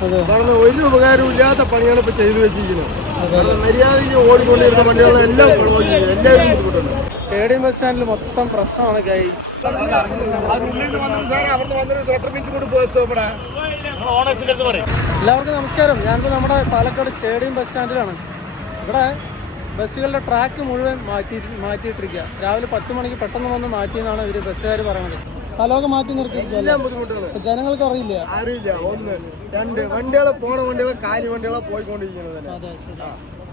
കാരണം ഒരു ഉപകാരവും ഇല്ലാത്ത പണിയാണ് ഇപ്പൊ ചെയ്തു വെച്ചിരിക്കുന്നത്. മര്യാദയ്ക്ക് ഓടിക്കൊണ്ടിരുന്ന വണ്ടികളെല്ലാം എല്ലാവരും ബുദ്ധിമുട്ടുണ്ട്. സ്റ്റേഡിയം ബസ് സ്റ്റാൻഡിൽ മൊത്തം പ്രശ്നമാണ് ഗൈസ്. എല്ലാവർക്കും നമസ്കാരം. ഞാനിപ്പോൾ നമ്മുടെ പാലക്കാട് സ്റ്റേഡിയം ബസ് സ്റ്റാൻഡിലാണ്. ഇവിടെ ബസ്സുകളുടെ ട്രാക്ക് മുഴുവൻ മാറ്റിയിട്ടിരിക്കുക. രാവിലെ 10 മണിക്ക് പെട്ടെന്ന് വന്ന് മാറ്റിയെന്നാണ് ഇവര് ബസ്സുകാർ പറയുന്നത്. സ്ഥലമൊക്കെ മാറ്റി നിർത്തിയിരിക്കുക. ബുദ്ധിമുട്ടുകൾ ജനങ്ങൾക്ക് അറിയില്ല. 1 2 വണ്ടികളെ പോണ വണ്ടികളെ കാലി വണ്ടികളെ പോയിക്കൊണ്ടിരിക്കുന്നത്.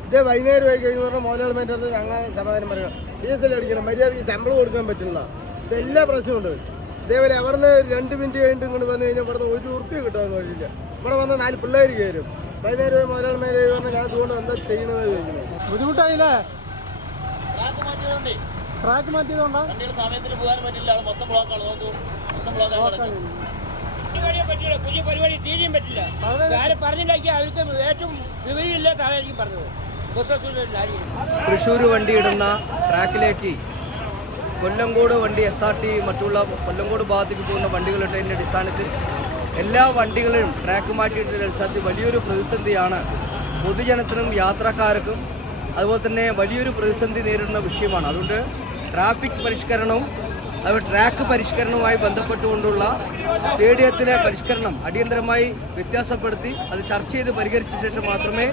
ഇതേ വൈകുന്നേരം ആയി കഴിഞ്ഞ പറഞ്ഞാൽ മുതലാളിമാരുടെ അടുത്ത് ഞങ്ങൾ സമാധാനം പറയുക, ഡീസൽ അടിക്കണം, മര്യാദയ്ക്ക് ശമ്പളം കൊടുക്കാൻ പറ്റില്ല. ഇതെല്ലാ പ്രശ്നമുണ്ട്. ഇതേപോലെ അവിടുന്ന് 2 മിനിറ്റ് കഴിഞ്ഞിട്ട് ഇങ്ങോട്ട് വന്നു കഴിഞ്ഞാൽ ഇവിടുന്ന് 1 ഉറുപ്പിക കിട്ടാമെന്ന് കഴിയില്ല. ഇവിടെ വന്ന് 4 പിള്ളേർ കയറും. വൈകുന്നേരം മുതലാളിമാരെ പറഞ്ഞാൽ ഞാൻ അതുകൊണ്ട് എന്താ ചെയ്യുന്നത് ചോദിക്കുന്നത്. ബുദ്ധിമുട്ടായില്ലേ? ട്രാക്ക് മാറ്റിയതുകൊണ്ടാ സമയത്തിന് പോകാൻ പറ്റില്ല. മൊത്തം ബ്ലോക്കാണ്. പുതിയ പരിപാടി തീരെയും പറ്റില്ല. ആരെ പറഞ്ഞിട്ടുണ്ടാക്കി അവർക്ക് ഏറ്റവും വിവരമില്ലാത്ത ആളായിരിക്കും പറഞ്ഞത്. തൃശ്ശൂർ വണ്ടി ഇടുന്ന ട്രാക്കിലേക്ക് കൊല്ലങ്കോട് വണ്ടി SRT മറ്റുള്ള കൊല്ലങ്കോട് ഭാഗത്തേക്ക് പോകുന്ന വണ്ടികളിട്ടതിൻ്റെ അടിസ്ഥാനത്തിൽ എല്ലാ വണ്ടികളും ട്രാക്ക് മാറ്റിയിട്ടതിൻ്റെ അടിസ്ഥാനത്തിൽ വലിയൊരു പ്രതിസന്ധിയാണ് പൊതുജനത്തിനും യാത്രക്കാർക്കും. അതുപോലെ തന്നെ വലിയൊരു പ്രതിസന്ധി നേരിടുന്ന വിഷയമാണ്. അതുകൊണ്ട് ട്രാഫിക് പരിഷ്കരണവും അതുപോലെ ട്രാക്ക് പരിഷ്കരണവുമായി ബന്ധപ്പെട്ടുകൊണ്ടുള്ള സ്റ്റേഡിയത്തിലെ പരിഷ്കരണം അടിയന്തരമായി വ്യത്യാസപ്പെടുത്തി അത് ചർച്ച ചെയ്ത് പരിഹരിച്ച ശേഷം മാത്രമേ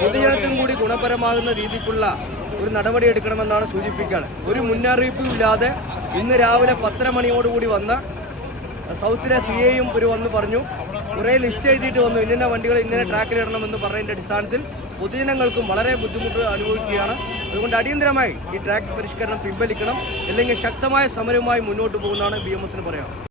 പൊതുജനത്തിനും കൂടി ഗുണപരമാകുന്ന രീതിക്കുള്ള ഒരു നടപടി എടുക്കണമെന്നാണ് സൂചിപ്പിക്കുകയാണ്. ഒരു മുന്നറിയിപ്പും ഇല്ലാതെ ഇന്ന് രാവിലെ 10:30 മണിയോടുകൂടി വന്ന സൗത്തിലെ CAയും വന്ന് പറഞ്ഞു, കുറേ ലിസ്റ്റ് എഴുതിയിട്ട് വന്നു, ഇന്ന വണ്ടികൾ ഇന്ന ട്രാക്കിലിടണമെന്ന് പറഞ്ഞതിൻ്റെ അടിസ്ഥാനത്തിൽ പൊതുജനങ്ങൾക്കും വളരെ ബുദ്ധിമുട്ട് അനുഭവിക്കുകയാണ്. അതുകൊണ്ട് അടിയന്തരമായി ഈ ട്രാക്ക് പരിഷ്കരണം പിൻവലിക്കണം, അല്ലെങ്കിൽ ശക്തമായ സമരവുമായി മുന്നോട്ട് പോകുന്നതാണ് BMS പറയാം.